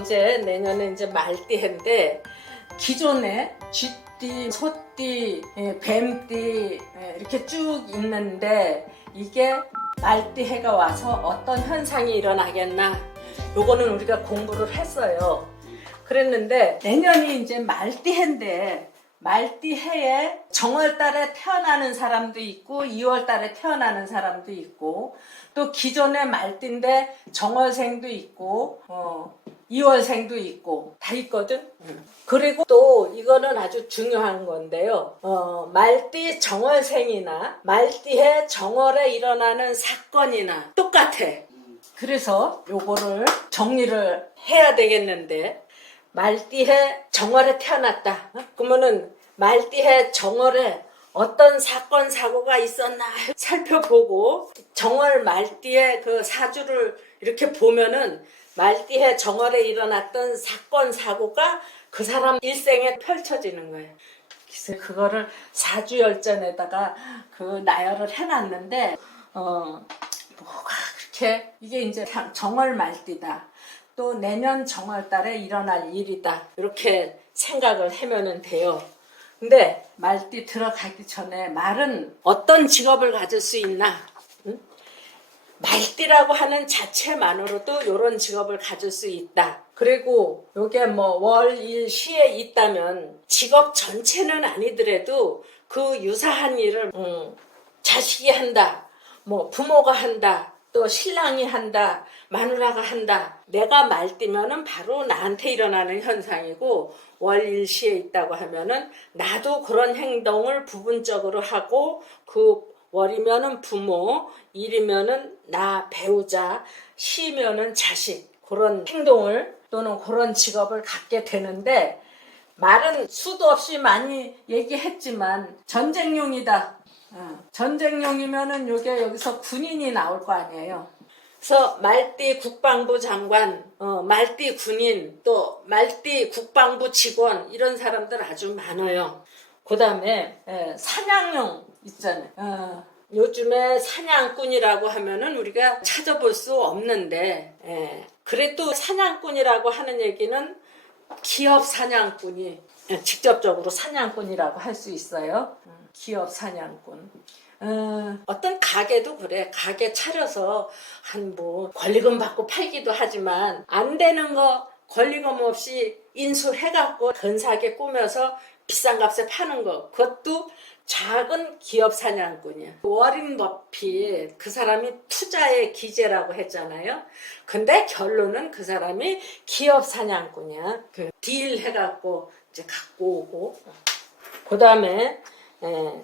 이제 내년에 이제 말띠해인데 기존에 쥐띠, 소띠, 뱀띠 이렇게 쭉 있는데 이게 말띠해가 와서 어떤 현상이 일어나겠나 요거는 우리가 공부를 했어요. 그랬는데 내년이 이제 말띠해인데 말띠해에 정월달에 태어나는 사람도 있고 2월달에 태어나는 사람도 있고 또 기존의 말띠인데 정월생도 있고 2월생도 있고 다 있거든. 그리고 또 이거는 아주 중요한 건데요. 말띠 정월생이나 말띠해 정월에 일어나는 사건이나 똑같아. 그래서 요거를 정리를 해야 되겠는데 말띠해 정월에 태어났다. 그러면은 말띠해 정월에 어떤 사건 사고가 있었나 살펴보고 정월 말띠의 그 사주를 이렇게 보면은 말띠해 정월에 일어났던 사건 사고가 그 사람 일생에 펼쳐지는 거예요. 그래서 그거를 사주열전에다가 그 나열을 해놨는데 뭐가 그렇게 이게 이제 정월 말띠다. 또 내년 정월달에 일어날 일이다. 이렇게 생각을 하면 돼요. 근데 말띠 들어가기 전에 말은 어떤 직업을 가질 수 있나? 응? 말띠라고 하는 자체만으로도 이런 직업을 가질 수 있다. 그리고 요게 뭐 월, 일, 시에 있다면 직업 전체는 아니더라도 그 유사한 일을 자식이 한다. 뭐 부모가 한다. 또 신랑이 한다, 마누라가 한다. 내가 말띠면은 바로 나한테 일어나는 현상이고 월일시에 있다고 하면은 나도 그런 행동을 부분적으로 하고 그 월이면은 부모, 일이면은 나 배우자, 시면은 자식 그런 행동을 또는 그런 직업을 갖게 되는데 말은 수도 없이 많이 얘기했지만 전쟁용이다. 전쟁용이면은 요게 여기서 군인이 나올 거 아니에요. 그래서 말띠 국방부 장관, 말띠 군인, 또 말띠 국방부 직원 이런 사람들 아주 많아요. 그 다음에 사냥용 있잖아요. 요즘에 사냥꾼이라고 하면은 우리가 찾아볼 수 없는데 그래도 사냥꾼이라고 하는 얘기는 기업 사냥꾼이 직접적으로 사냥꾼이라고 할 수 있어요. 기업 사냥꾼. 어떤 가게도 그래. 가게 차려서 한 뭐 권리금 받고 팔기도 하지만 안 되는 거 권리금 없이 인수해갖고 근사하게 꾸며서 비싼 값에 파는 거. 그것도 작은 기업 사냥꾼이야. 워린 버핏 그 사람이 투자의 기재라고 했잖아요. 근데 결론은 그 사람이 기업 사냥꾼이야. 그 딜 해갖고 이제 갖고 오고. 그 다음에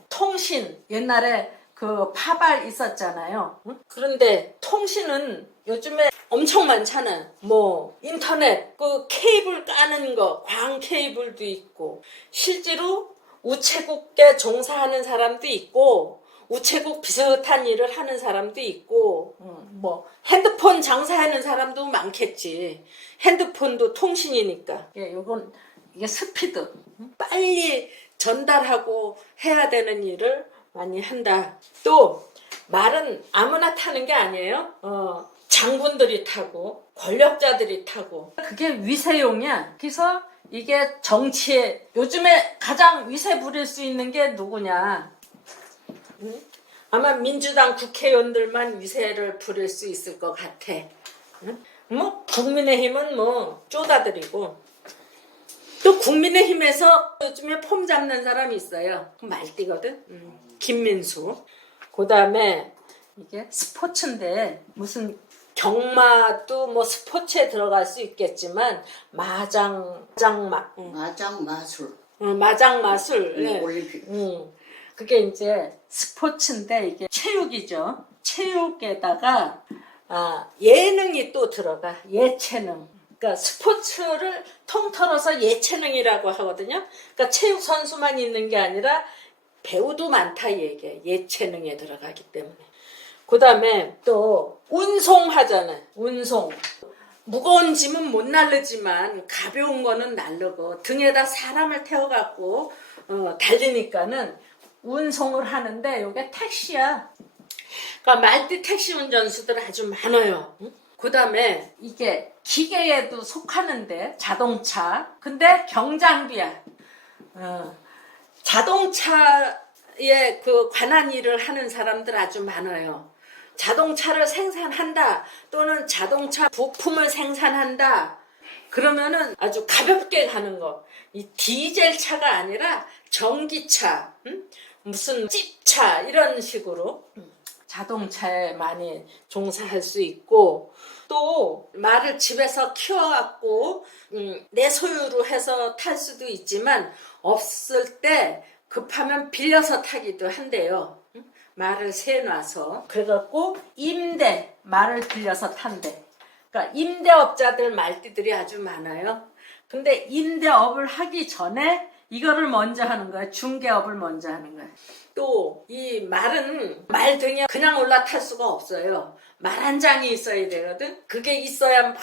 통신 옛날에 그 파발 있었잖아요. 응? 그런데 통신은 요즘에 엄청 많잖아. 뭐 인터넷 그 케이블 까는 거 광 케이블도 있고 실제로 우체국에 종사하는 사람도 있고 우체국 비슷한 일을 하는 사람도 있고 뭐 핸드폰 장사하는 사람도 많겠지. 핸드폰도 통신이니까. 요건 이게 스피드 빨리 전달하고 해야 되는 일을 많이 한다. 또 말은 아무나 타는 게 아니에요. 장군들이 타고 권력자들이 타고 그게 위세용이야. 그래서 이게 정치에 요즘에 가장 위세 부릴 수 있는 게 누구냐? 아마 민주당 국회의원들만 위세를 부릴 수 있을 것 같아. 뭐 국민의힘은 뭐 쪼다들이고 또 국민의힘에서 요즘에 폼 잡는 사람이 있어요. 말띠거든. 김민수. 그 다음에 이게 스포츠인데 무슨 경마도 뭐 스포츠에 들어갈 수 있겠지만 마장마술. 마장마술. 네. 올림픽. 그게 이제 스포츠인데 이게 체육이죠. 체육에다가 예능이 또 들어가. 예체능. 그러니까 스포츠를 통틀어서 예체능이라고 하거든요. 그러니까 체육 선수만 있는 게 아니라 배우도 많다 이 얘기예요. 예체능에 들어가기 때문에. 그 다음에 또 운송하잖아요. 운송. 무거운 짐은 못 날르지만 가벼운 거는 날르고 등에다 사람을 태워갖고 달리니까는 운송을 하는데 이게 택시야. 그러니까 말띠 택시 운전수들 아주 많아요. 그 다음에 이게 기계에도 속하는데 자동차. 근데 경장비야. 자동차에 그 관한 일을 하는 사람들 아주 많아요. 자동차를 생산한다 또는 자동차 부품을 생산한다 그러면은 아주 가볍게 가는 거. 이 디젤 차가 아니라 전기차, 무슨 찝차 이런 식으로 자동차에 많이 종사할 수 있고, 또 말을 집에서 키워갖고 내 소유로 해서 탈 수도 있지만 없을 때 급하면 빌려서 타기도 한대요. 말을 세놔서. 그래갖고 임대, 말을 빌려서 탄대. 그러니까 임대업자들 말띠들이 아주 많아요. 근데 임대업을 하기 전에 이거를 먼저 하는 거야. 중개업을 먼저 하는 거야. 또 이 말은 말 등에 그냥 올라탈 수가 없어요. 말 한 장이 있어야 되거든. 그게 있어야 막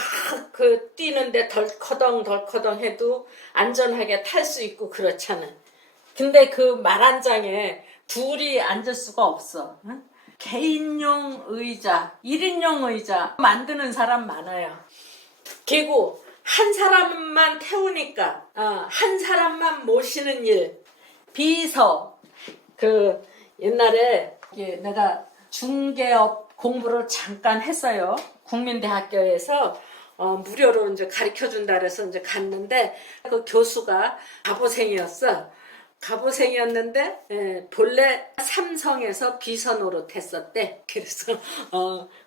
그 뛰는데 덜커덩 해도 안전하게 탈 수 있고 그렇잖아. 근데 그 말 한 장에 둘이 앉을 수가 없어. 응? 개인용 의자, 1인용 의자 만드는 사람 많아요. 그리고 한 사람만 태우니까 한 사람만 모시는 일. 비서. 그 옛날에 내가 중개업 공부를 잠깐 했어요. 국민대학교에서 무료로 이제 가르쳐 준다 그래서 이제 갔는데 그 교수가 가보생이었어. 가보생이었는데 본래 삼성에서 비서 노릇 했었대. 그래서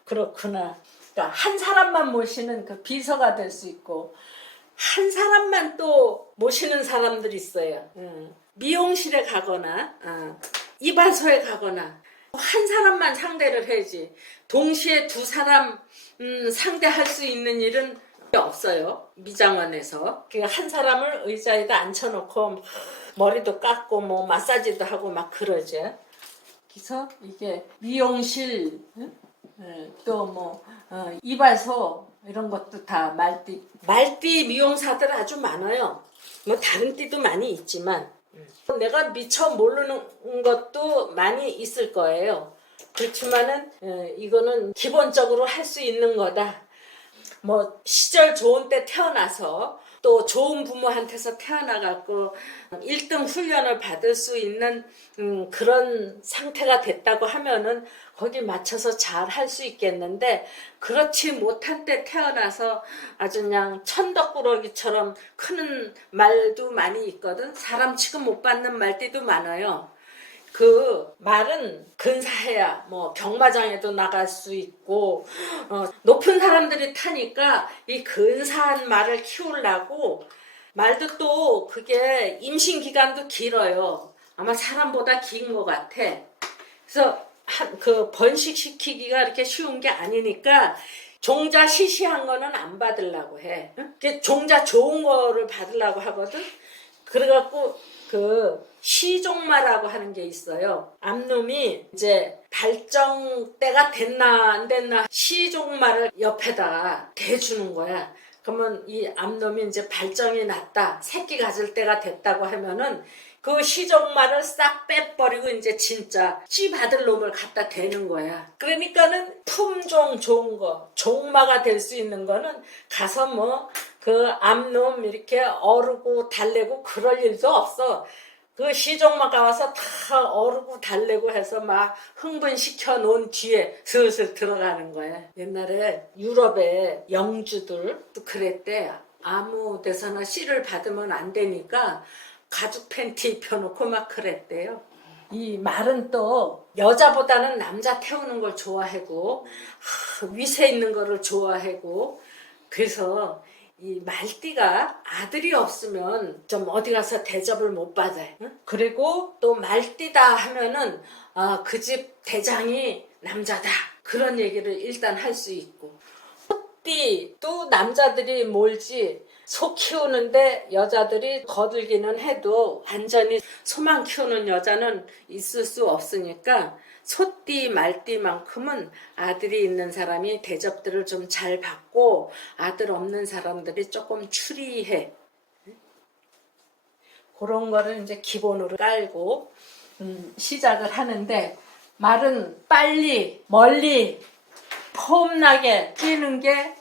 그렇구나. 그러니까 한 사람만 모시는 그 비서가 될 수 있고 한 사람만 또 모시는 사람들이 있어요. 미용실에 가거나 이발소에 가거나 한 사람만 상대를 해야지. 동시에 두 사람 상대할 수 있는 일은 없어요. 미장원에서. 그러니까 한 사람을 의자에다 앉혀놓고 머리도 깎고 뭐 마사지도 하고 막 그러지. 그래서 이게 미용실 또 뭐 이발소 이런 것도 다 말띠 미용사들 아주 많아요. 뭐 다른 띠도 많이 있지만 내가 미처 모르는 것도 많이 있을 거예요. 그렇지만은 이거는 기본적으로 할 수 있는 거다. 뭐 시절 좋은 때 태어나서 또 좋은 부모한테서 태어나갖고 1등 훈련을 받을 수 있는 그런 상태가 됐다고 하면은 거기 맞춰서 잘 할 수 있겠는데, 그렇지 못한 때 태어나서 아주 그냥 천덕꾸러기처럼 크는 말도 많이 있거든. 사람 취급 못 받는 말띠도 많아요. 그 말은 근사해야 뭐 경마장에도 나갈 수 있고 높은 사람들이 타니까 이 근사한 말을 키우려고. 말도 또 그게 임신 기간도 길어요. 아마 사람보다 긴 것 같아. 그래서 그 번식시키기가 이렇게 쉬운 게 아니니까 종자 시시한 거는 안 받으려고 해. 종자 좋은 거를 받으려고 하거든. 그래갖고 그 시종마라고 하는 게 있어요. 암놈이 이제 발정 때가 됐나 안 됐나 시종마를 옆에다 대주는 거야. 그러면 이 암놈이 이제 발정이 났다, 새끼 가질 때가 됐다고 하면은 그 시종마를 싹 빼버리고 이제 진짜 씨 받을 놈을 갖다 대는 거야. 그러니까는 품종 좋은 거, 종마가 될 수 있는 거는 가서 뭐 그 암놈 이렇게 어르고 달래고 그럴 일도 없어. 그 시종마가 와서 다 어르고 달래고 해서 막 흥분시켜 놓은 뒤에 슬슬 들어가는 거야. 옛날에 유럽의 영주들도 그랬대. 아무 데서나 씨를 받으면 안 되니까 가죽 팬티 입혀놓고 막 그랬대요. 이 말은 또 여자보다는 남자 태우는 걸 좋아하고 위세 있는 거를 좋아하고, 그래서 이 말띠가 아들이 없으면 좀 어디 가서 대접을 못 받아요. 그리고 또 말띠다 하면은 그 집 대장이 남자다, 그런 얘기를 일단 할 수 있고, 소띠도 남자들이 몰지 소 키우는데 여자들이 거들기는 해도 완전히 소만 키우는 여자는 있을 수 없으니까 소띠 말띠만큼은 아들이 있는 사람이 대접들을 좀 잘 받고 아들 없는 사람들이 조금 추리해. 그런 거를 이제 기본으로 깔고 시작을 하는데, 말은 빨리 멀리 폼나게 뛰는 게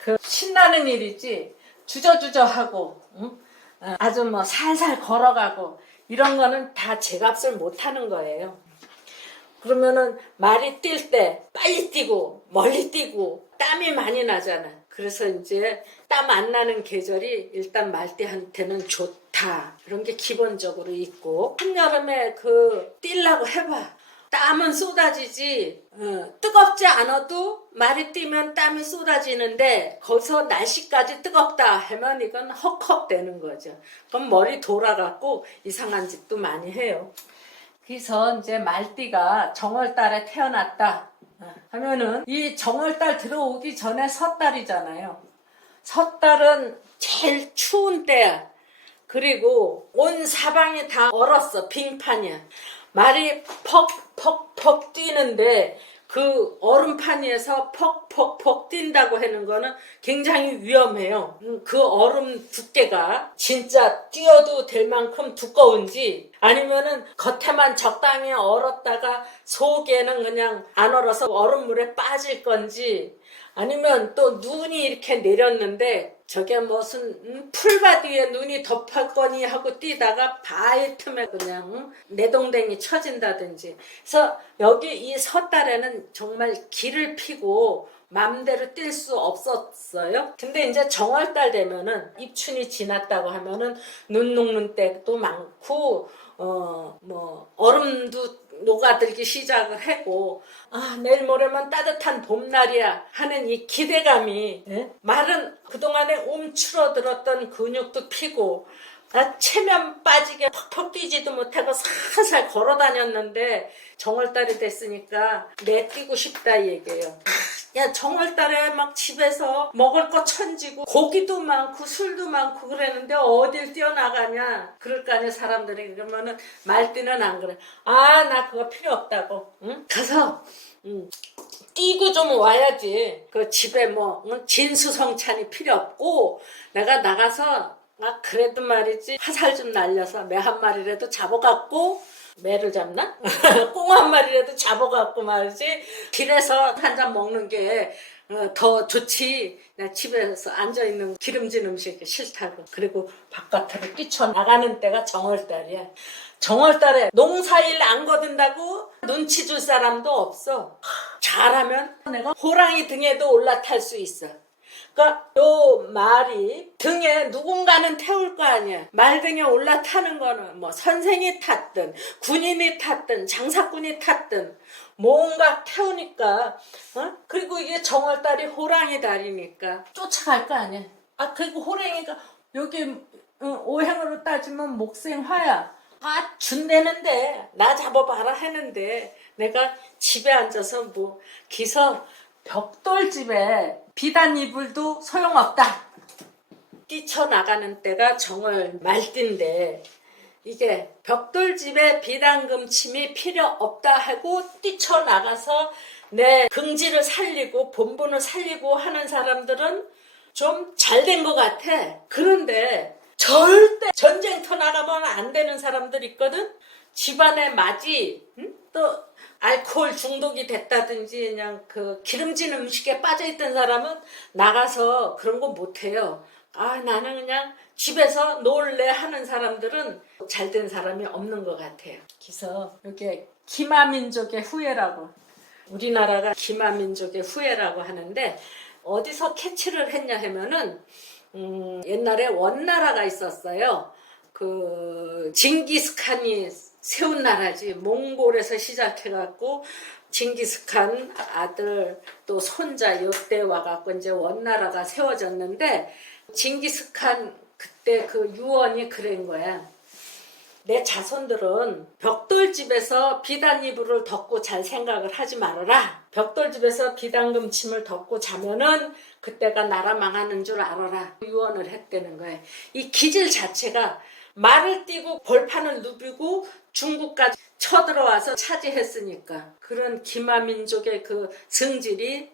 그 신나는 일이지. 주저주저하고 응? 아주 뭐 살살 걸어가고 이런 거는 다 제값을 못하는 거예요. 그러면은 말이 뛸 때 빨리 뛰고 멀리 뛰고 땀이 많이 나잖아. 그래서 이제 땀 안 나는 계절이 일단 말띠한테는 좋다. 이런 게 기본적으로 있고, 한여름에 뛰려고 해봐. 땀은 쏟아지지. 뜨겁지 않아도 말이 뛰면 땀이 쏟아지는데 거기서 날씨까지 뜨겁다 하면 이건 헉헉 되는 거죠. 그럼 머리 돌아가고 이상한 짓도 많이 해요. 그래서 이제 말띠가 정월달에 태어났다 하면은 이 정월달 들어오기 전에 섣달이잖아요. 섣달은 제일 추운 때야. 그리고 온 사방이 다 얼었어. 빙판이야. 말이 퍽퍽퍽 뛰는데 그 얼음판 위에서 퍽퍽퍽 뛴다고 하는 거는 굉장히 위험해요. 그 얼음 두께가 진짜 뛰어도 될 만큼 두꺼운지 아니면은 겉에만 적당히 얼었다가 속에는 그냥 안 얼어서 얼음물에 빠질 건지 아니면 또 눈이 이렇게 내렸는데 저게 무슨 풀밭 위에 눈이 덮었거니 하고 뛰다가 바위 틈에 그냥 내동댕이 쳐진다든지. 그래서 여기 이 섣달에는 정말 기를 피고 맘대로 뛸 수 없었어요. 근데 이제 정월달 되면은 입춘이 지났다고 하면은 눈 녹는 때도 많고 뭐 얼음도 녹아들기 시작을 하고 내일 모레면 따뜻한 봄날이야 하는 이 기대감이 말은 그동안에 움츠러들었던 근육도 피고 체면 빠지게 퍽퍽 뛰지도 못하고 살살 걸어 다녔는데 정월달이 됐으니까 내 뛰고 싶다 이 얘기예요. 야 정월달에 막 집에서 먹을 거 천지고 고기도 많고 술도 많고 그랬는데 어딜 뛰어나가냐 그럴 거 아니야 사람들이. 그러면은 말띠는 안 그래. 나 그거 필요 없다고. 응? 가서 뛰고 좀 와야지. 그 집에 뭐 진수성찬이 필요 없고 내가 나가서 그래도 말이지 화살 좀 날려서 매 한 마리라도 잡아갖고 매를 잡나? 꽁 한 마리라도 잡아갖고 말이지 길에서 한 잔 먹는 게 더 좋지. 나 집에서 앉아있는 기름진 음식이 싫다고. 그리고 바깥으로 뛰쳐나가는 때가 정월달이야. 정월달에 농사일 안 거둔다고 눈치 줄 사람도 없어. 잘하면 내가 호랑이 등에도 올라탈 수 있어. 그러니까 요 말이 등에 누군가는 태울 거 아니야. 말 등에 올라타는 거는 뭐 선생이 탔든 군인이 탔든 장사꾼이 탔든 뭔가 태우니까 그리고 이게 정월달이 호랑이 달이니까 쫓아갈 거 아니야. 그리고 호랑이가 여기 오행으로 따지면 목생화야. 준대는데 나 잡아봐라 하는데 내가 집에 앉아서 뭐 기서 벽돌집에 비단 이불도 소용없다. 뛰쳐나가는 때가 정월 말띠인데 이게 벽돌집에 비단금침이 필요 없다 하고 뛰쳐나가서 내 긍지를 살리고 본분을 살리고 하는 사람들은 좀 잘된 것 같아. 그런데 절대 전쟁터 나가면 안 되는 사람들 있거든. 집안에 맞이 또 알코올 중독이 됐다든지 그냥 그 기름진 음식에 빠져있던 사람은 나가서 그런 거 못해요. 나는 그냥 집에서 놀래 하는 사람들은 잘된 사람이 없는 것 같아요. 그래서 이게 기마민족의 후예라고, 우리나라가 기마민족의 후예라고 하는데 어디서 캐치를 했냐 하면은 옛날에 원나라가 있었어요. 그 징기스칸이 세운 나라지. 몽골에서 시작해갖고 징기스칸 아들 또 손자 요때 와갖고 이제 원나라가 세워졌는데 징기스칸 그때 그 유언이 그런 거야. 내 자손들은 벽돌집에서 비단 이불을 덮고 잘 생각을 하지 말아라. 벽돌집에서 비단금침을 덮고 자면은 그때가 나라 망하는 줄 알아라. 유언을 했다는 거야. 이 기질 자체가 말을 띄고 벌판을 누비고 중국까지 쳐들어와서 차지했으니까 그런 기마민족의 그 성질이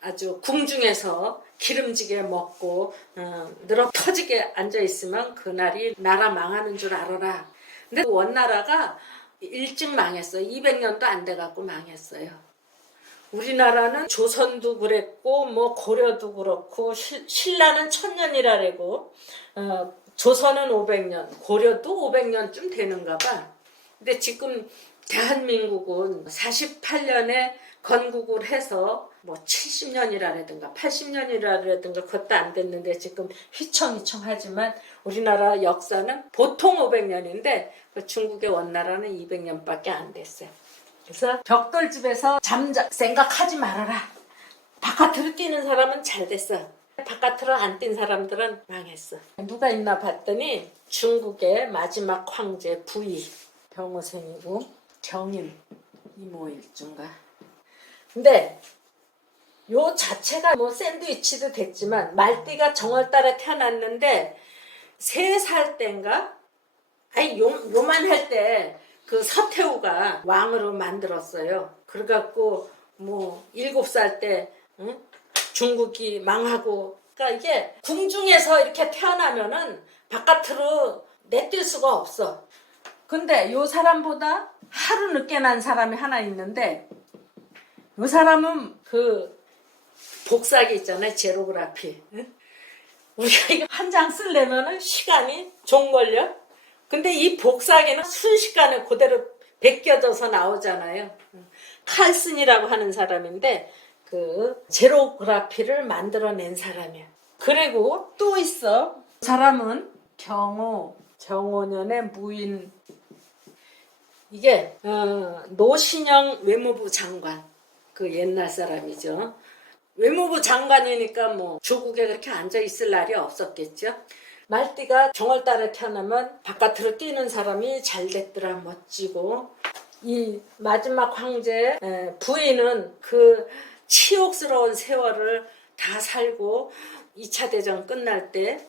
아주 궁중에서 기름지게 먹고 늘어 터지게 앉아있으면 그날이 나라 망하는 줄 알아라. 근데 원나라가 일찍 망했어요. 200년도 안 돼갖고 망했어요. 우리나라는 조선도 그랬고 뭐 고려도 그렇고 신라는 1000년이라고 조선은 500년, 고려도 500년쯤 되는가 봐. 근데 지금 대한민국은 48년에 건국을 해서 뭐 70년이라든가 80년이라든가 그것도 안 됐는데 지금 휘청휘청하지만 우리나라 역사는 보통 500년인데 중국의 원나라는 200년밖에 안 됐어요. 그래서 벽돌집에서 생각하지 말아라. 바깥으로 뛰는 사람은 잘 됐어. 바깥으로 안 뛴 사람들은 망했어. 누가 있나 봤더니 중국의 마지막 황제 부위 병어생이고 경인 이모일주인가. 근데 요 자체가 뭐 샌드위치도 됐지만 말띠가 정월달에 태어났는데 3살 땐가? 아니 요만할 때 그 서태후가 왕으로 만들었어요. 그래갖고 뭐 7살 때 응? 중국이 망하고 그러니까 이게 궁중에서 이렇게 태어나면은 바깥으로 내뛸 수가 없어. 근데 요 사람보다 하루 늦게 난 사람이 하나 있는데 요 사람은 그 복사기 있잖아요. 제로그라피. 응? 우리가 이거 한 장 쓰려면은 시간이 좀 걸려. 근데 이 복사기는 순식간에 그대로 벗겨져서 나오잖아요. 칼슨이라고 하는 사람인데 그 제로그라피를 만들어낸 사람이야. 그리고 또 있어. 그 사람은 정오년의 무인. 이게 노신영 외무부 장관. 그 옛날 사람이죠. 외무부 장관이니까 뭐 조국에 그렇게 앉아 있을 날이 없었겠죠. 말띠가 정월달에 태어나면 바깥으로 뛰는 사람이 잘 됐더라. 멋지고 이 마지막 황제 부인은 그 치욕스러운 세월을 다 살고 2차 대전 끝날 때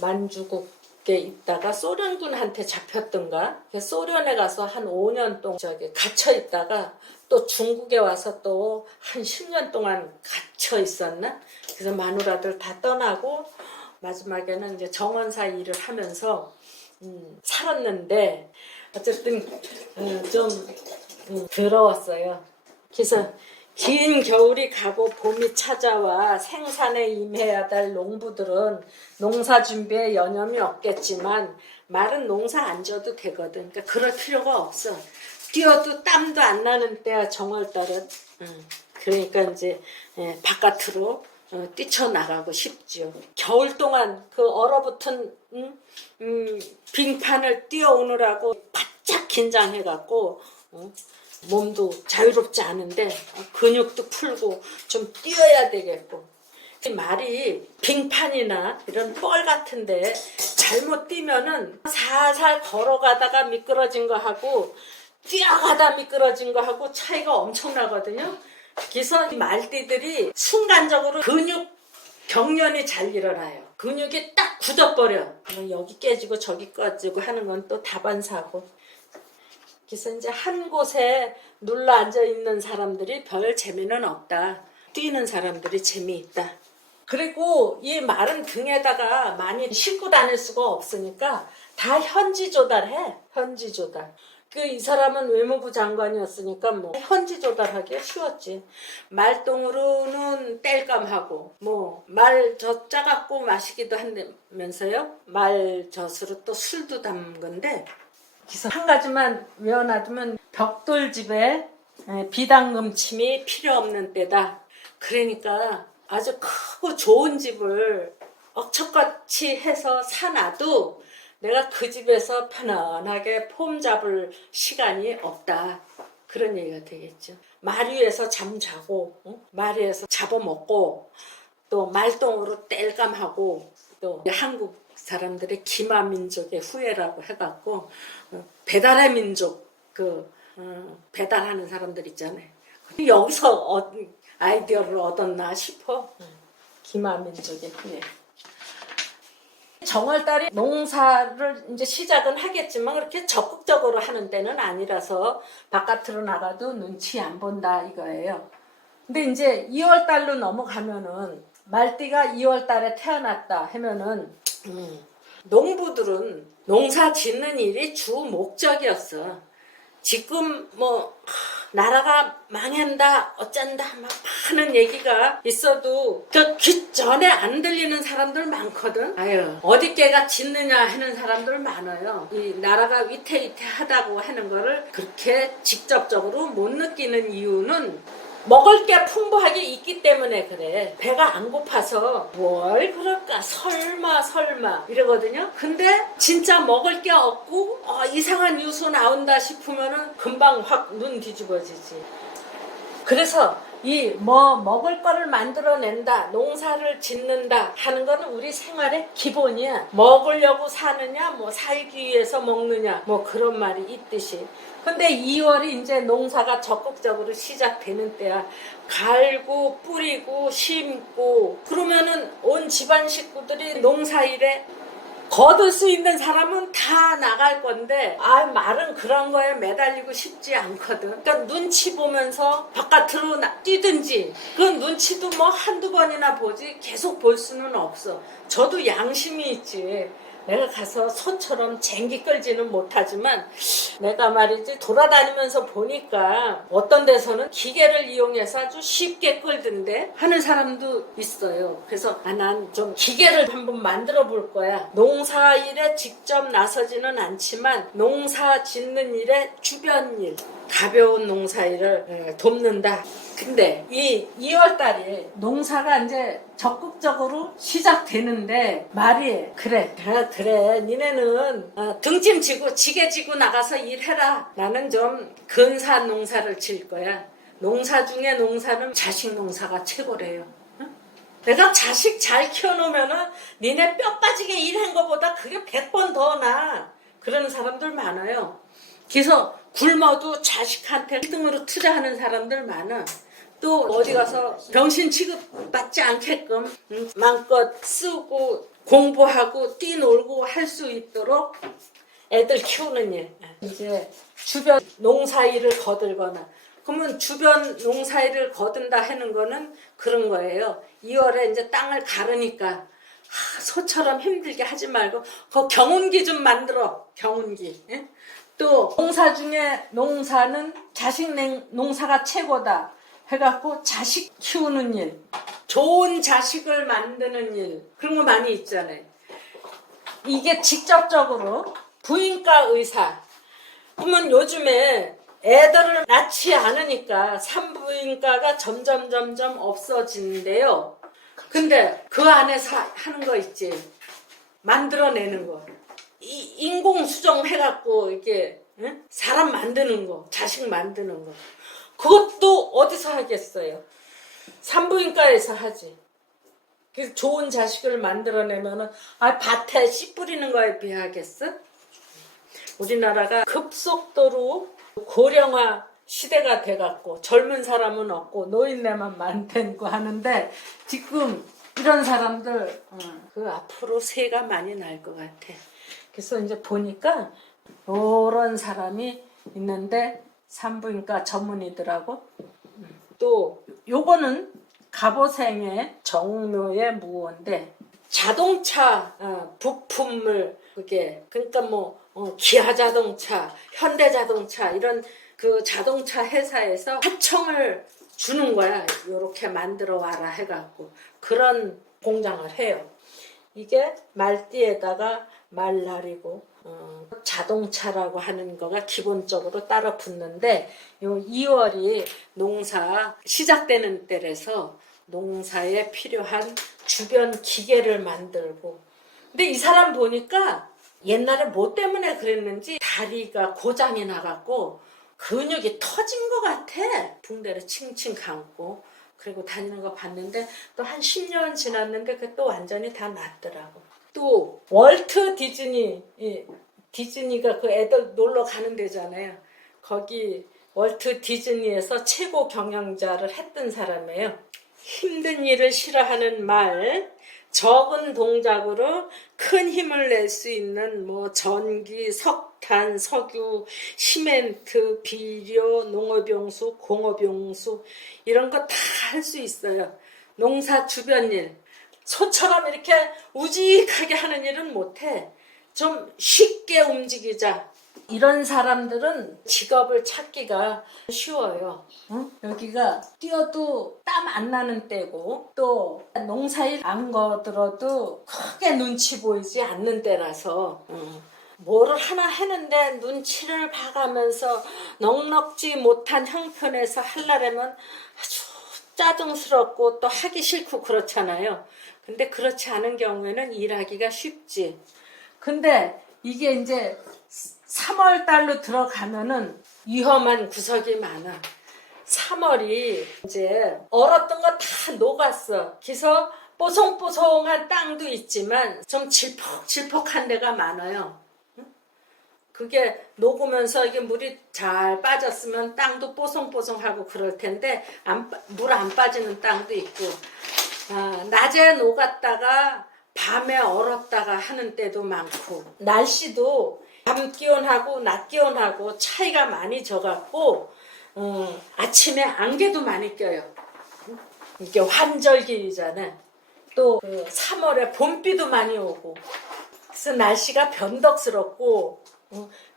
만주국에 있다가 소련군한테 잡혔던가 소련에 가서 한 5년 동안 갇혀 있다가 또 중국에 와서 또 한 10년 동안 갇혀 있었나? 그래서 마누라들 다 떠나고 마지막에는 이제 정원사 일을 하면서 살았는데 어쨌든 좀 더러웠어요. 그래서 긴 겨울이 가고 봄이 찾아와 생산에 임해야 될 농부들은 농사 준비에 여념이 없겠지만 말은 농사 안 져도 되거든. 그러니까 그럴 필요가 없어. 뛰어도 땀도 안 나는 때야 정월달은. 그러니까 이제 바깥으로 뛰쳐나가고 싶죠. 겨울 동안 그 얼어붙은 빙판을 뛰어오느라고 바짝 긴장해갖고 몸도 자유롭지 않은데 근육도 풀고 좀 뛰어야 되겠고 말이 빙판이나 이런 뻘 같은데 잘못 뛰면은 살살 걸어가다가 미끄러진 거 하고 뛰어가다 미끄러진 거 하고 차이가 엄청나거든요. 그래서 말띠들이 순간적으로 근육 경련이 잘 일어나요. 근육이 딱 굳어버려. 여기 깨지고 저기 꺼지고 하는 건 또 다반사고. 그래서 이제 한 곳에 눌러 앉아 있는 사람들이 별 재미는 없다. 뛰는 사람들이 재미있다. 그리고 이 말은 등에다가 많이 싣고 다닐 수가 없으니까 다 현지 조달해. 현지 조달. 이 사람은 외무부 장관이었으니까 뭐 현지 조달하기 쉬웠지. 말똥으로는 땔감하고 뭐 말젓 짜갖고 마시기도 한다면서요. 말젓으로 또 술도 담근데. 그래서 한 가지만 외워놔두면 벽돌집에 비당금침이 필요 없는 때다. 그러니까 아주 크고 좋은 집을 억척같이 해서 사놔도 내가 그 집에서 편안하게 폼 잡을 시간이 없다. 그런 얘기가 되겠죠. 말 위에서 잠자고 말 위에서 잡아먹고 또 말똥으로 땔감하고 또 한국 사람들의 기마민족의 후예라고 해갖고 배달의 민족 배달하는 사람들 있잖아요. 여기서 아이디어를 얻었나 싶어. 기마민족의 후예. 정월달이 농사를 이제 시작은 하겠지만 그렇게 적극적으로 하는 때는 아니라서 바깥으로 나가도 눈치 안 본다 이거예요. 근데 이제 2월달로 넘어가면은 말띠가 2월달에 태어났다 하면은 농부들은 농사 짓는 일이 주 목적이었어. 지금 뭐 나라가 망한다 어쩐다 막 하는 얘기가 있어도 그 귀 전에 안 들리는 사람들 많거든. 아유 어디께가 짖느냐 하는 사람들 많아요. 이 나라가 위태위태하다고 하는 거를 그렇게 직접적으로 못 느끼는 이유는 먹을 게 풍부하게 있기 때문에 그래. 배가 안 고파서 뭘 그럴까 설마 이러거든요. 근데 진짜 먹을 게 없고 이상한 뉴스 나온다 싶으면은 금방 확 눈 뒤집어지지. 그래서 이 먹을 거를 만들어낸다, 농사를 짓는다 하는 거는 우리 생활의 기본이야. 먹으려고 사느냐, 살기 위해서 먹느냐, 그런 말이 있듯이. 근데 2월이 이제 농사가 적극적으로 시작되는 때야. 갈고 뿌리고 심고 그러면은 온 집안 식구들이 농사일에 거둘 수 있는 사람은 다 나갈 건데 말은 그런 거에 매달리고 싶지 않거든. 그러니까 눈치 보면서 바깥으로 뛰든지 그 눈치도 한두 번이나 보지 계속 볼 수는 없어. 저도 양심이 있지. 내가 가서 소처럼 쟁기 끌지는 못하지만 내가 말이지 돌아다니면서 보니까 어떤 데서는 기계를 이용해서 아주 쉽게 끌던데 하는 사람도 있어요. 그래서 난 좀 기계를 한번 만들어 볼 거야. 농사 일에 직접 나서지는 않지만 농사 짓는 일에 주변 일, 가벼운 농사 일을 돕는다. 근데 이 2월달에 농사가 이제 적극적으로 시작되는데 말이 그래 니네는 등짐 지고 지게 지고 나가서 일해라. 나는 좀 근사한 농사를 질 거야. 농사 중에 농사는 자식 농사가 최고래요. 내가 자식 잘 키워놓으면은 니네 뼈 빠지게 일한 거보다 그게 100번 더 나아. 그런 사람들 많아요. 그래서 굶어도 자식한테 1등으로 투자하는 사람들 많아. 또 어디 가서 병신 취급받지 않게끔 마음껏 쓰고 공부하고 뛰놀고 할 수 있도록 애들 키우는 일. 이제 주변 농사일을 거들거나 그러면 주변 농사일을 거둔다 하는 거는 그런 거예요. 2월에 이제 땅을 가르니까 소처럼 힘들게 하지 말고 그 경운기 좀 만들어. 경운기. 예? 또 농사 중에 농사는 자식 농사가 최고다 해갖고 자식 키우는 일, 좋은 자식을 만드는 일, 그런 거 많이 있잖아요. 이게 직접적으로 부인과 의사. 그러면 요즘에 애들을 낳지 않으니까 산부인과가 점점 없어지는데요. 근데 그 안에서 하는 거 있지. 만들어내는 거. 인공수정 해갖고 이렇게 사람 만드는 거, 자식 만드는 거. 그것도 어디서 하겠어요? 산부인과에서 하지. 그래서 좋은 자식을 만들어내면은 밭에 씨 뿌리는 거에 비하겠어? 우리나라가 급속도로 고령화 시대가 돼갖고 젊은 사람은 없고 노인네만 많다고 하는데 지금 이런 사람들 그 앞으로 새가 많이 날 것 같아. 그래서 이제 보니까 이런 사람이 있는데 산부인과 전문의더라고. 또 요거는 갑오생의 정묘의 무호인데 자동차 부품을 그러니까 기아 자동차, 현대 자동차 이런 그 자동차 회사에서 하청을 주는 거야. 요렇게 만들어 와라 해갖고 그런 공장을 해요. 이게 말띠에다가 말날이고 자동차라고 하는 거가 기본적으로 따라 붙는데 요 2월이 농사 시작되는 때라서 농사에 필요한 주변 기계를 만들고. 근데 이 사람 보니까 옛날에 뭐 때문에 그랬는지 다리가 고장이 나갖고 근육이 터진 것 같아. 붕대를 칭칭 감고 그리고 다니는 거 봤는데 또 한 10년 지났는데 그 또 완전히 다 낫더라고. 또 월트 디즈니가 그 애들 놀러 가는 데잖아요. 거기 월트 디즈니에서 최고 경영자를 했던 사람이에요. 힘든 일을 싫어하는 말, 적은 동작으로 큰 힘을 낼 수 있는 전기, 석탄, 석유, 시멘트, 비료, 농업용수, 공업용수 이런 거 다 할 수 있어요. 농사 주변 일. 소처럼 이렇게 우직하게 하는 일은 못해. 좀 쉽게 움직이자. 이런 사람들은 직업을 찾기가 쉬워요. 응? 여기가 뛰어도 땀 안 나는 때고 또 농사일 안 거들어도 크게 눈치 보이지 않는 때라서 뭐를 하나 했는데 눈치를 봐가면서 넉넉지 못한 형편에서 하려면 아주 짜증스럽고 또 하기 싫고 그렇잖아요. 근데 그렇지 않은 경우에는 일하기가 쉽지. 근데 이게 이제 3월 달로 들어가면은 위험한 구석이 많아. 3월이 이제 얼었던 거 다 녹았어. 그래서 뽀송뽀송한 땅도 있지만 좀 질퍽질퍽한 데가 많아요. 그게 녹으면서 이게 물이 잘 빠졌으면 땅도 뽀송뽀송하고 그럴 텐데 물 안 빠지는 땅도 있고 낮에 녹았다가 밤에 얼었다가 하는 때도 많고 날씨도 밤 기온하고 낮 기온하고 차이가 많이 져갖고 아침에 안개도 많이 껴요. 이게 환절기잖아. 또 3월에 봄비도 많이 오고 그래서 날씨가 변덕스럽고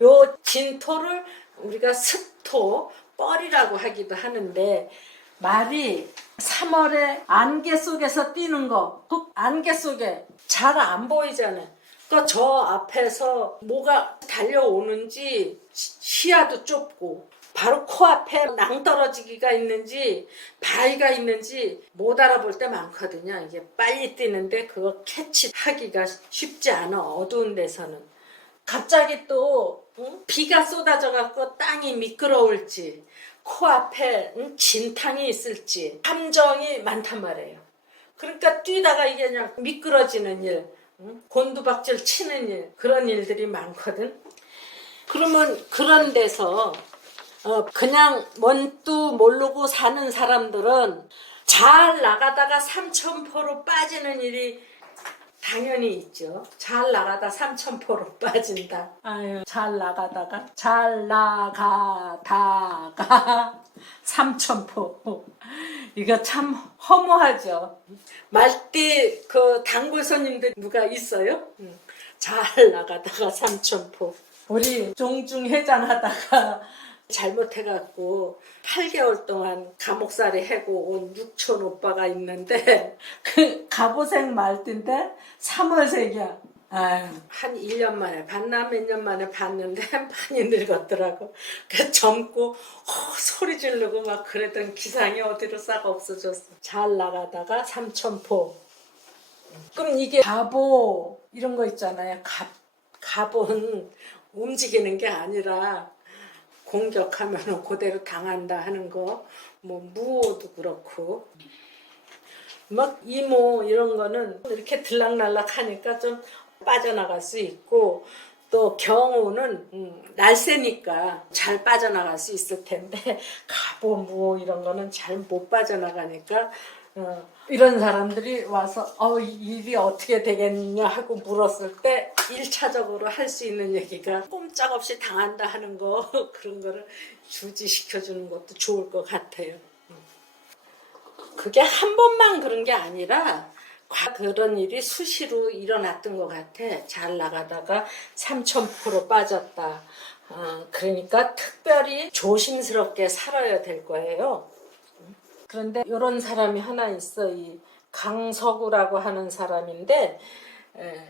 요 진토를 우리가 습토, 뻘이라고 하기도 하는데 말이 3월에 안개 속에서 뛰는 거, 그 안개 속에 잘 안 보이잖아요. 그러니까 저 앞에서 뭐가 달려오는지 시야도 좁고 바로 코앞에 낭떠러지기가 있는지 바위가 있는지 못 알아볼 때 많거든요. 이게 빨리 뛰는데 그거 캐치하기가 쉽지 않아. 어두운 데서는. 갑자기 또 비가 쏟아져 갖고 땅이 미끄러울지 코앞에 진탕이 있을지 함정이 많단 말이에요. 그러니까 뛰다가 이게 그냥 미끄러지는 일, 곤두박질 치는 일, 그런 일들이 많거든. 그러면 그런 데서 그냥 뭔도 모르고 사는 사람들은 잘 나가다가 삼천포로 빠지는 일이 당연히 있죠. 잘 나가다 삼천포로 빠진다. 아유, 잘 나가다가 삼천포. 이거 참 허무하죠. 말띠 그 단골 손님들 누가 있어요? 잘 나가다가 삼천포. 우리 종중 해장하다가 잘못해갖고 8개월 동안 감옥살이 해고 온 육촌 오빠가 있는데 그 갑오색 말띠인데 3월색이야. 아유, 한 1년 만에 봤나 몇 년 만에 봤는데 많이 늙었더라고. 그 젊고 소리 지르고 막 그랬던 기상이 어디로 싹 없어졌어. 잘 나가다가 삼천포. 그럼 이게 갑오 이런 거 있잖아요. 갑은 움직이는 게 아니라 공격하면 그대로 당한다 하는 거, 뭐 무호도 그렇고 막 이모 이런 거는 이렇게 들락날락 하니까 좀 빠져나갈 수 있고 또 경우는 날쌔니까 잘 빠져나갈 수 있을 텐데 갑오 무호 이런 거는 잘 못 빠져나가니까 이런 사람들이 와서 일이 어떻게 되겠냐 하고 물었을 때 1차적으로 할 수 있는 얘기가 꼼짝없이 당한다 하는 거 그런 거를 주지시켜주는 것도 좋을 것 같아요. 그게 한 번만 그런 게 아니라 그런 일이 수시로 일어났던 것 같아. 잘 나가다가 삼천포로 빠졌다. 그러니까 특별히 조심스럽게 살아야 될 거예요. 그런데 이런 사람이 하나 있어. 이 강서구라고 하는 사람인데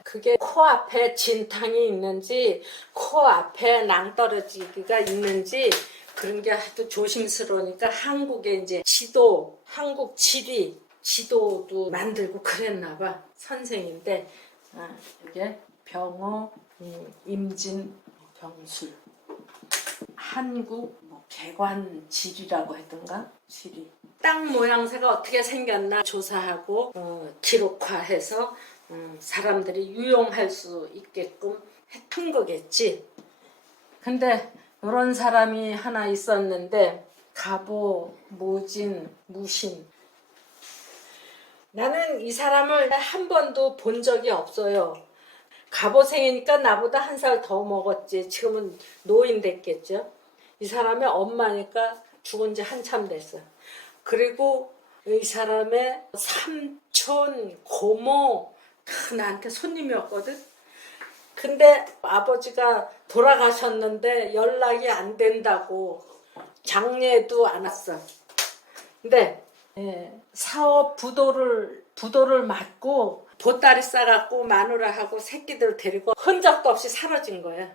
그게 코앞에 진탕이 있는지 코앞에 낭떠러지기가 있는지 그런 게 아주 조심스러우니까 한국에 이제 지도, 한국 지리 지도도 만들고 그랬나 봐. 선생인데 이게 병어, 임진, 병술, 한국 개관 지리라고 했던가? 지리. 땅 모양새가 어떻게 생겼나 조사하고 기록화해서 사람들이 유용할 수 있게끔 했던 거겠지. 근데 이런 사람이 하나 있었는데 갑오, 모진, 무신. 나는 이 사람을 한 번도 본 적이 없어요. 갑오생이니까 나보다 한 살 더 먹었지. 지금은 노인 됐겠죠. 이 사람의 엄마니까 죽은 지 한참 됐어. 그리고 이 사람의 삼촌, 고모 다 나한테 손님이었거든. 근데 아버지가 돌아가셨는데 연락이 안 된다고 장례도 안 왔어. 근데 사업 부도를 맞고 보따리 싸갖고 마누라하고 새끼들 데리고 흔적도 없이 사라진 거야.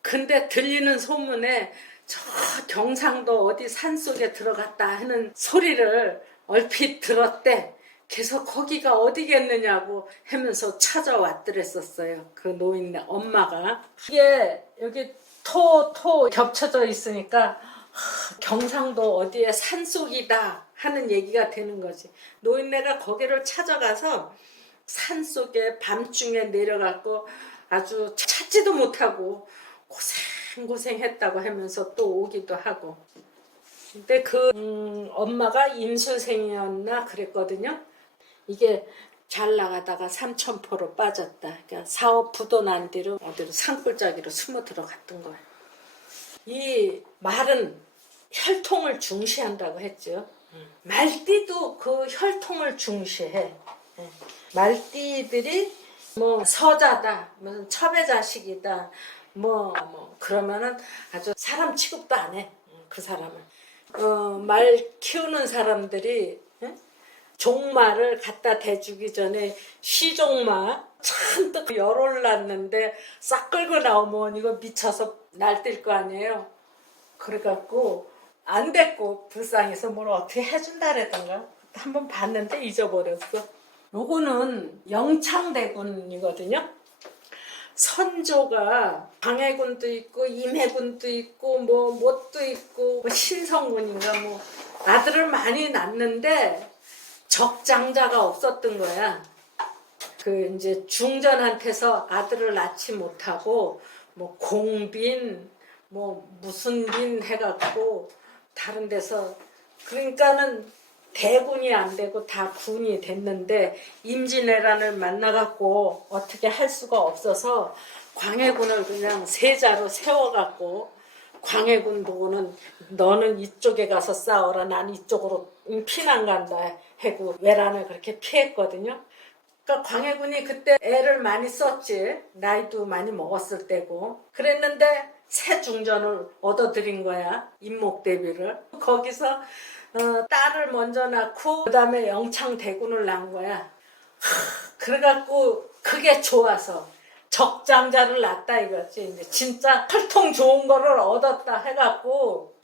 근데 들리는 소문에 저 경상도 어디 산속에 들어갔다 하는 소리를 얼핏 들었대. 그래서 거기가 어디겠느냐고 하면서 찾아왔더랬었어요. 그 노인네 엄마가. 이게 여기 토 겹쳐져 있으니까 경상도 어디에 산속이다 하는 얘기가 되는 거지. 노인네가 거기를 찾아가서 산속에 밤중에 내려갖고 아주 찾지도 못하고 고생했다고 하면서 또 오기도 하고. 근데 그 엄마가 임수생이었나 그랬거든요. 이게 잘 나가다가 삼천포로 빠졌다. 그러니까 사업 부도 난 뒤로 어디로 산골짜기로 숨어 들어갔던 거예요. 이 말은 혈통을 중시한다고 했죠. 말띠도 그 혈통을 중시해. 말띠들이 뭐 서자다, 무슨 첩의 자식이다, 뭐 그러면은 아주 사람 취급도 안 해. 그 사람은 말 키우는 사람들이 종마를 갖다 대주기 전에 시종마 잔뜩 열올랐는데 싹 끌고 나오면 이거 미쳐서 날뛸 거 아니에요. 그래갖고 안 됐고 불쌍해서 뭘 어떻게 해준다라던가 한번 봤는데 잊어버렸어. 요거는 영창대군이거든요. 선조가 광해군도 있고 임해군도 있고 뭐 뭣도 있고 뭐 신성군인가 뭐 아들을 많이 낳는데 적장자가 없었던 거야. 그 이제 중전한테서 아들을 낳지 못하고 뭐 공빈 뭐 무슨 빈 해갖고 다른 데서 그러니까는 대군이 안 되고 다 군이 됐는데 임진왜란을 만나갖고 어떻게 할 수가 없어서 광해군을 그냥 세자로 세워갖고 광해군 보고는 너는 이쪽에 가서 싸워라 난 이쪽으로 피난 간다 하고 외란을 그렇게 피했거든요. 그러니까 광해군이 그때 애를 많이 썼지. 나이도 많이 먹었을 때고 그랬는데 새 중전을 얻어들인 거야. 임목대비를. 거기서 딸을 먼저 낳고 그 다음에 영창대군을 낳은 거야. 그래갖고 그게 좋아서 적장자를 낳았다 이거지. 이제 진짜 혈통 좋은 거를 얻었다 해갖고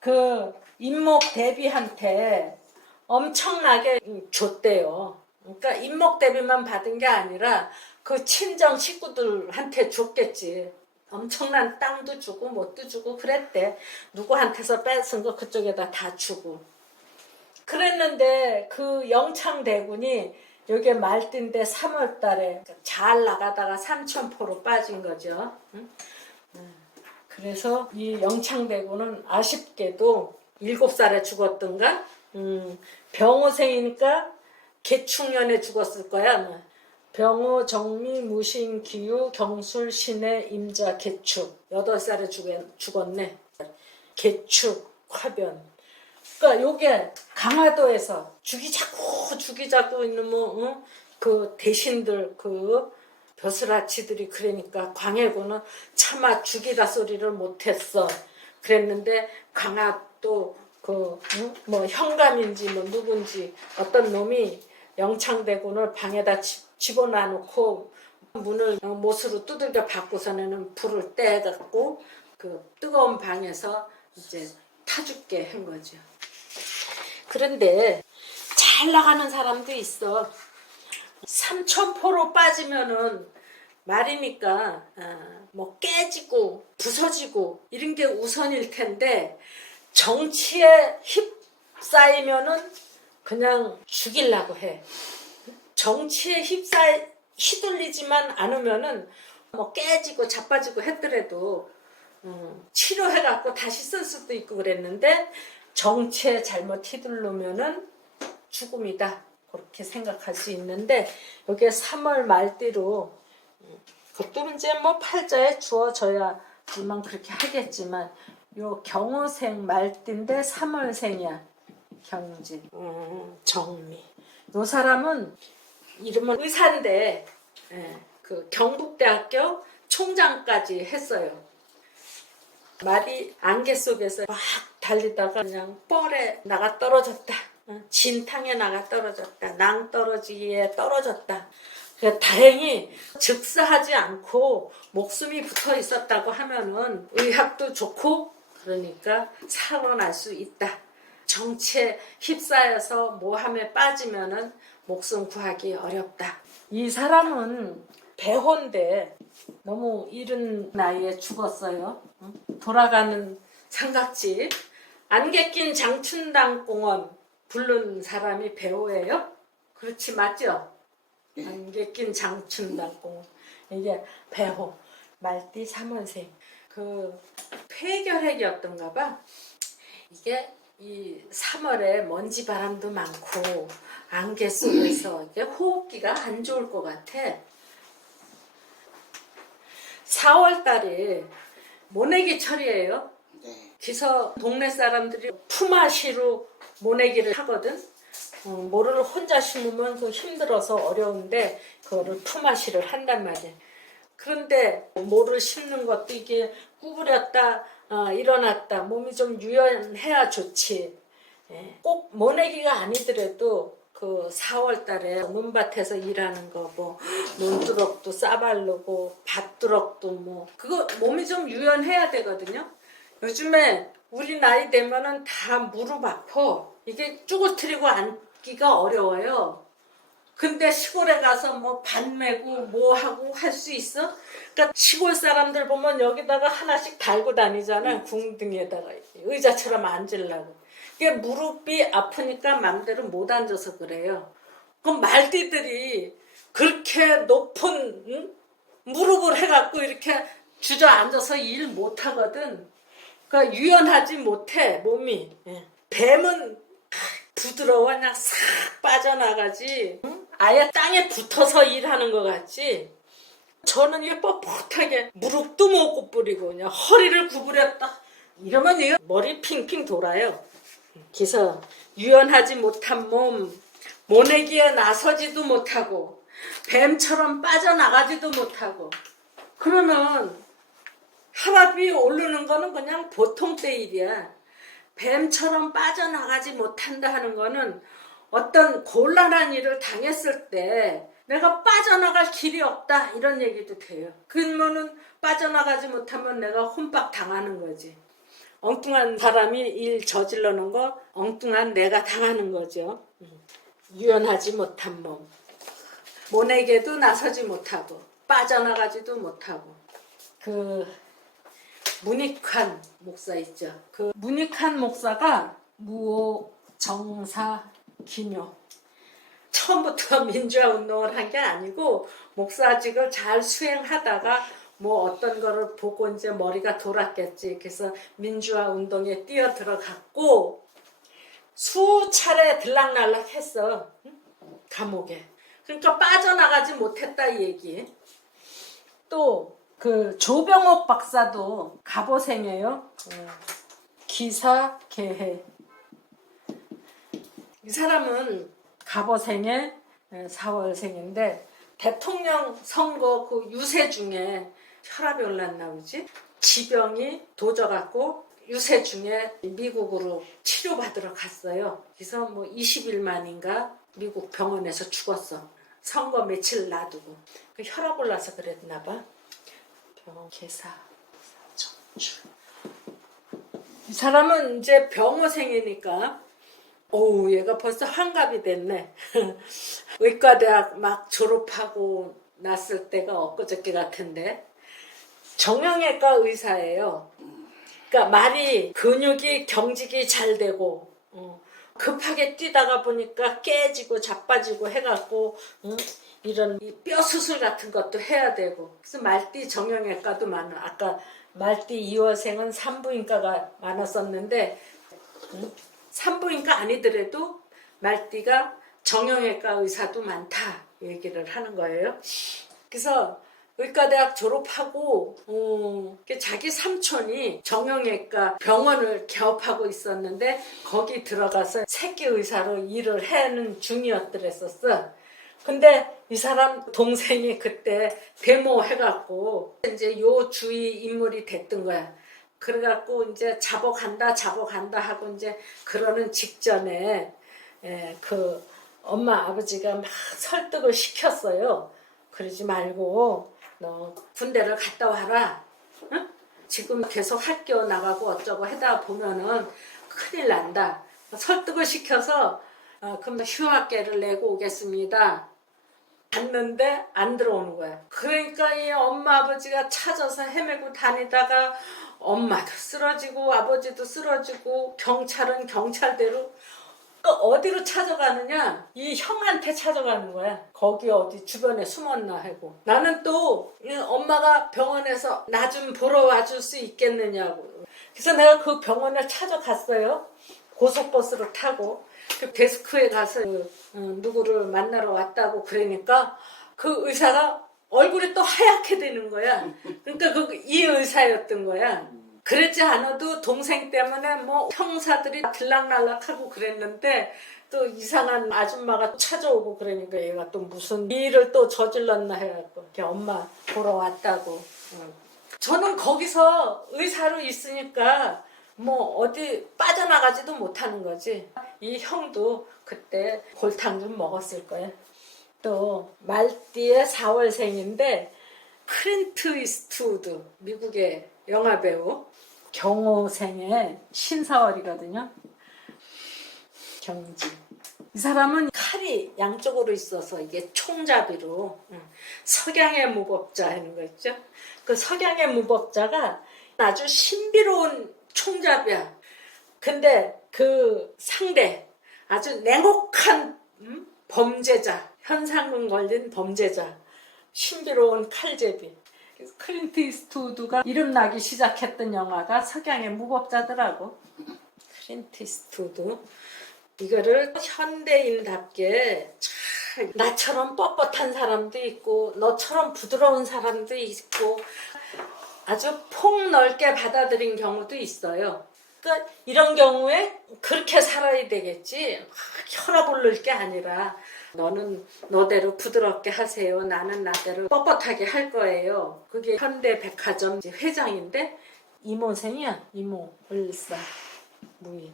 그 임목대비한테 엄청나게 줬대요. 그러니까 임목대비만 받은 게 아니라 그 친정 식구들한테 줬겠지. 엄청난 땅도 주고 뭣도 주고 그랬대. 누구한테서 뺏은 거 그쪽에다 다 주고. 그랬는데 그 영창대군이 여기 말띠인데 3월 달에 잘 나가다가 삼천포로 빠진 거죠. 그래서 이 영창대군은 아쉽게도 7살에 죽었던가? 병호생이니까 개축년에 죽었을 거야. 병호, 정미, 무신, 기유, 경술, 신해, 임자, 개축 8살에 죽었네. 개축, 화변. 그러니까 요게 강화도에서 죽이자고 있는 그 대신들 그 벼슬아치들이 그러니까 광해군은 차마 죽이다 소리를 못했어. 그랬는데 강화도 그 뭐 현감인지 뭐 누군지 어떤 놈이 영창대군을 방에다 집어넣고 문을 못으로 두들겨 받고서는 불을 떼갖고 그 뜨거운 방에서 이제 타죽게 한 거죠. 그런데 잘 나가는 사람도 있어. 삼천포로 빠지면은 말이니까 뭐 깨지고 부서지고 이런 게 우선일 텐데 정치에 휩싸이면은 그냥 죽이려고 해. 정치에 휘둘리지만 않으면은 뭐 깨지고 자빠지고 했더라도 치료해갖고 다시 쓸 수도 있고 그랬는데 정치에 잘못 휘둘르면은 죽음이다. 그렇게 생각할 수 있는데 여기에 3월 말띠로 그것도 이제 뭐 팔자에 주어져야 물론 그렇게 하겠지만 요 경호생 말띠인데 3월생이야. 경진 정미. 요 사람은 이름은 의사인데 그 경북대학교 총장까지 했어요. 말이 안개 속에서 막 달리다가 그냥 뻘에 나가 떨어졌다. 진탕에 나가 떨어졌다. 낭 떨어지기에 떨어졌다. 다행히 즉사하지 않고 목숨이 붙어 있었다고 하면은 의학도 좋고 그러니까 살아날 수 있다. 정치에 휩싸여서 모함에 빠지면은 목숨 구하기 어렵다. 이 사람은 배호인데 너무 이른 나이에 죽었어요. 돌아가는 삼각지 안개 낀 장춘당공원 부른 사람이 배호예요? 그렇지 맞죠? 안개 낀 장춘당공원 이게 배호 말띠 3원생 그 폐결핵이었던가 봐. 이게 이 3월에 먼지 바람도 많고 안개 속에서 이게 호흡기가 안 좋을 것 같아. 4월 달이 모내기 철이에요. 그래서 동네 사람들이 품앗이로 모내기를 하거든. 모를 혼자 심으면 그 힘들어서 어려운데 그거를 품앗이를 한단 말이야. 그런데 모를 심는 것도 이게 구부렸다 일어났다 몸이 좀 유연해야 좋지. 꼭 모내기가 아니더라도 그 4월 달에 논밭에서 일하는 거 뭐 논두럭도 싸바르고 밭두럭도 뭐 그거 몸이 좀 유연해야 되거든요. 요즘에 우리 나이 되면은 다 무릎 아파. 이게 쭈그트리고 앉기가 어려워요. 근데 시골에 가서 뭐 밭 메고 뭐 하고 할 수 있어? 그러니까 시골 사람들 보면 여기다가 하나씩 달고 다니잖아. 궁둥이에다가 의자처럼 앉으려고. 이게 무릎이 아프니까 맘대로 못 앉아서 그래요. 그럼 말띠들이 그렇게 높은 무릎을 해갖고 이렇게 주저앉아서 일 못하거든. 그러니까 유연하지 못해 몸이. 뱀은 부드러워 그냥 싹 빠져나가지. 아예 땅에 붙어서 일하는 것 같지. 저는 이게 뻣뻣하게 무릎도 못 구부리고 그냥 허리를 구부렸다. 이러면 이거 머리 핑핑 돌아요. 그래서 유연하지 못한 몸, 모내기에 나서지도 못하고 뱀처럼 빠져나가지도 못하고 그러면 혈압이 오르는 거는 그냥 보통 때 일이야. 뱀처럼 빠져나가지 못한다 하는 거는 어떤 곤란한 일을 당했을 때 내가 빠져나갈 길이 없다 이런 얘기도 돼요. 그러면은 빠져나가지 못하면 내가 혼밥 당하는 거지. 엉뚱한 사람이 일 저질러 놓은 거 엉뚱한 내가 당하는 거죠. 유연하지 못한 몸. 모내게도 나서지 못하고 빠져나가지도 못하고. 그 문익환 목사 있죠. 그 문익환 목사가 무오, 정사, 기묘. 처음부터 민주화 운동을 한 게 아니고 목사직을 잘 수행하다가 뭐 어떤 거를 보고 이제 머리가 돌았겠지. 그래서 민주화 운동에 뛰어 들어갔고 수차례 들락날락 했어. 감옥에. 그러니까 빠져나가지 못했다 이 얘기. 또 그 조병옥 박사도 갑오생이에요. 기사 개해. 이 사람은 갑오생의 4월생인데 대통령 선거 그 유세 중에 혈압이 올랐나 보지? 지병이 도져갖고 유세 중에 미국으로 치료받으러 갔어요. 그래서 뭐 20일 만인가 미국 병원에서 죽었어. 선거 며칠 놔두고. 그 혈압 올라서 그랬나 봐. 병원 개사 정주. 이 사람은 이제 병호생이니까 오우 얘가 벌써 환갑이 됐네. 의과대학 막 졸업하고 났을 때가 엊그저께 같은데 정형외과 의사예요. 그러니까 말이 근육이 경직이 잘 되고 급하게 뛰다가 보니까 깨지고 자빠지고 해갖고 이런 뼈 수술 같은 것도 해야 되고 그래서 말띠 정형외과도 많아. 아까 말띠 2월생은 산부인과가 많았었는데 산부인과 아니더라도 말띠가 정형외과 의사도 많다 얘기를 하는 거예요. 그래서 의과대학 졸업하고 자기 삼촌이 정형외과 병원을 개업하고 있었는데 거기 들어가서 새끼 의사로 일을 하는 중이었더랬었어. 근데 이 사람 동생이 그때 데모해갖고 이제 요 주위 인물이 됐던 거야. 그래갖고 이제 잡아간다 하고 이제 그러는 직전에 그 엄마 아버지가 막 설득을 시켰어요. 그러지 말고 너 군대를 갔다 와라. 응? 지금 계속 학교 나가고 어쩌고 하다 보면은 큰일 난다. 설득을 시켜서 그럼 휴학계를 내고 오겠습니다. 갔는데 안 들어오는 거야. 그러니까 이 엄마 아버지가 찾아서 헤매고 다니다가 엄마도 쓰러지고 아버지도 쓰러지고 경찰은 경찰대로 어디로 찾아가느냐? 이 형한테 찾아가는 거야. 거기 어디 주변에 숨었나 하고. 나는 또 엄마가 병원에서 나 좀 보러 와줄 수 있겠느냐고. 그래서 내가 그 병원을 찾아갔어요. 고속버스를 타고. 그 데스크에 가서 누구를 만나러 왔다고 그러니까 그 의사가 얼굴이 또 하얗게 되는 거야. 그러니까 이 의사였던 거야. 그랬지 않아도 동생 때문에 뭐 형사들이 들락날락하고 그랬는데 또 이상한 아줌마가 찾아오고 그러니까 얘가 또 무슨 일을 또 저질렀나 해갖고 엄마 보러 왔다고. 저는 거기서 의사로 있으니까 뭐 어디 빠져나가지도 못하는 거지. 이 형도 그때 골탕 좀 먹었을 거야. 또 말띠의 4월생인데 클린트 이스트우드, 미국의 영화배우, 경호생의 신사월이거든요. 경지. 이 사람은 칼이 양쪽으로 있어서 이게 총잡이로 석양의 무법자 하는 거 있죠. 그 석양의 무법자가 아주 신비로운 총잡이야. 근데 그 상대 아주 냉혹한 범죄자, 현상금 걸린 범죄자, 신비로운 칼제비. 클린트 이스트우드가 이름 나기 시작했던 영화가 석양의 무법자더라고. 클린트 이스트우드. 이거를 현대인답게 참 나처럼 뻣뻣한 사람도 있고 너처럼 부드러운 사람도 있고 아주 폭넓게 받아들인 경우도 있어요. 그러니까 이런 경우에 그렇게 살아야 되겠지. 혈압 오를 게 아니라 너는 너대로 부드럽게 하세요. 나는 나대로 뻣뻣하게 할 거예요. 그게 현대백화점 회장인데 이모생이야. 이모 을사 무이.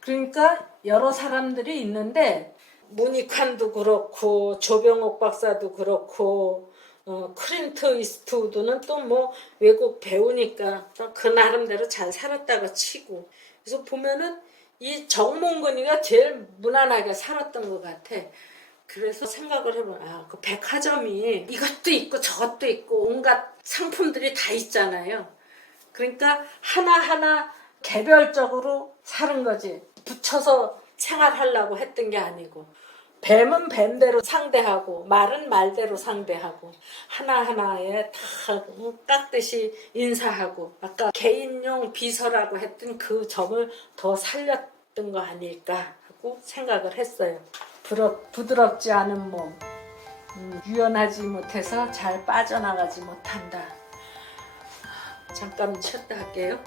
그러니까 여러 사람들이 있는데 문익환도 그렇고 조병옥 박사도 그렇고 클린트 이스트우드는 또 뭐 외국 배우니까 그 나름대로 잘 살았다고 치고. 그래서 보면은 이 정몽근이가 제일 무난하게 살았던 것 같아. 그래서 생각을 해보면 그 백화점이 이것도 있고 저것도 있고 온갖 상품들이 다 있잖아요. 그러니까 하나하나 개별적으로 사는 거지. 붙여서 생활하려고 했던 게 아니고 뱀은 뱀대로 상대하고 말은 말대로 상대하고 하나하나에 다 깍듯이 인사하고 아까 개인용 비서라고 했던 그 점을 더 살렸던 거 아닐까 하고 생각을 했어요. 부드럽지 않은 몸, 유연하지 못해서 잘 빠져나가지 못한다. 잠깐 쉬었다 할게요.